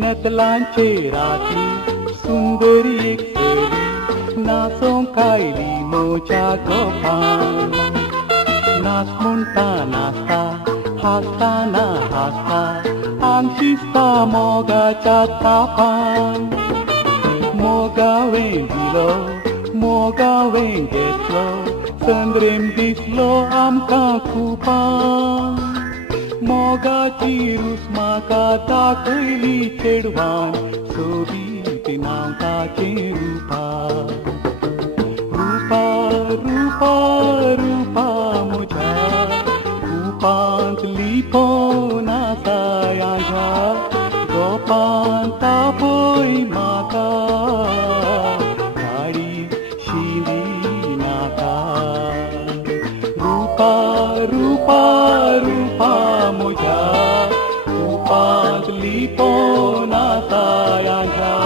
नतलांचे रात्री सुंदरी एक सरी नाचोंक कायली मोच्या गोपान नाच म्हणटा नाचता हासताना हासता आंग शिजता मोगाच्या तापान मोगावें दिलो मोगावें घेतलो संद्रेम दिसलो आमकां खुपान मोगाची रूस म्हाका दाखयली चेडवान सोबीत नांवताचें रूपा रूपा रूपा रूपा म्हज्या रुपांत लिपोवन आसा ह्या गोपान तापय म्हाका गाडी शिरी नाका रूपा रूपा रूपा म्हज्या रुपांत लिपोवन आसा ह्या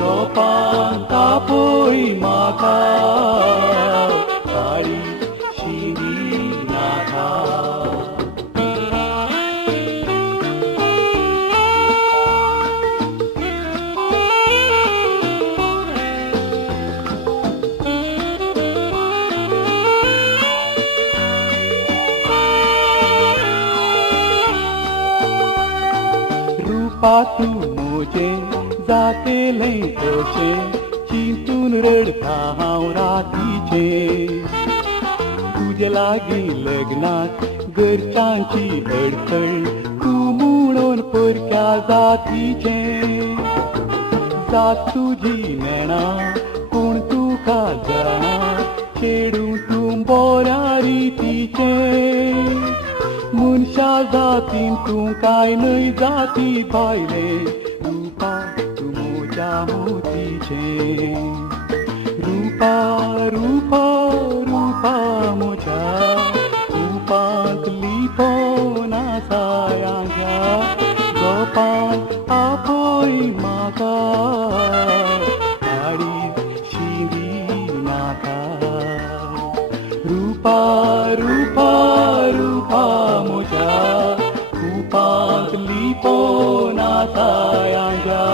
गोपान तापय म्हाका गाडी शिरी नाका पातू मोजें जातेलें कशें चिंतून रडता हांव रातीचें तुजे लागीं लग्नाक घरच्यांची अडखळ तूं म्हणून परक्या जातीचें जात तुजी नेणा पूण तुका जाणा चेडूं तूं बऱ्या रितीचें मनशा जातीन तूं कांय न्हय जाती भायले रुपा तूं म्हज्या मोतीचें रुपा रुपा रुपा म्हज्या रुपांत लिपोवन आसा ह्या गोपान आपय म्हाका गाडी शिरी नाका रुपा रुपा रुपा म्हज्या रुपांत लिपोवन आसा ह्या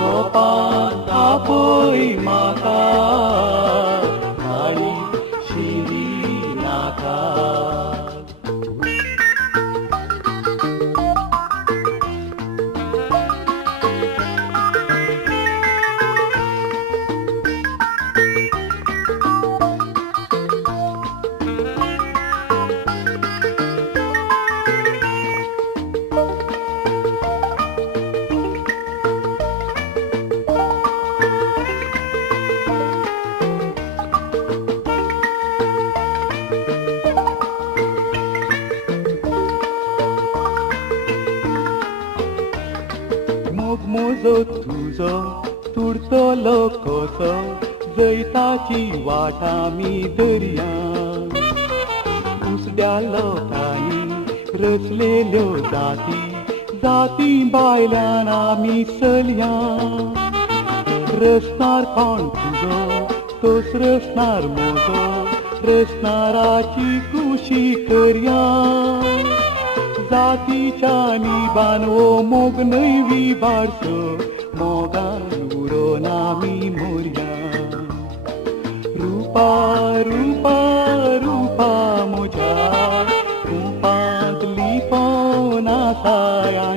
गोपान आपय म्हाका गाडी शिरी नाका मोजो तुजो तुडतलो कसो जैताची वाट आमी दर्यान उसड्या लोकांनी रचलेल्यो जाती जाती भायल्यान आमी चलयां रचणार कोण तुजो तोच रचणार म्हजो रचणाराची खुशी करया जातीच्या निबान ओ मोग नैवी बारसो मोगान उडोवन आमी मोरया रुपा रुपा रुपा म्हज्या रुपांत लिपोवन आसा ह्या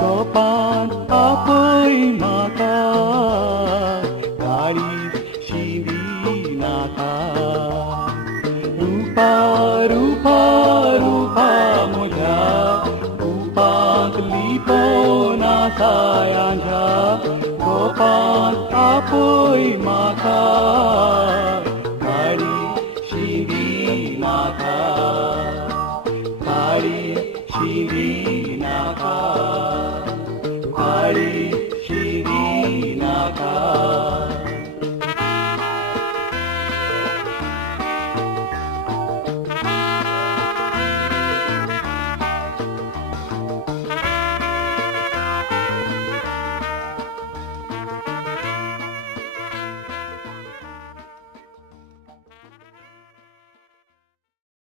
गोपान आपय म्हाका गाडी शिरी नाका रुपा रुपा रुपा म्हज्या रुपांत लिपोवन आसा ह्या गोपान आपय म्हाका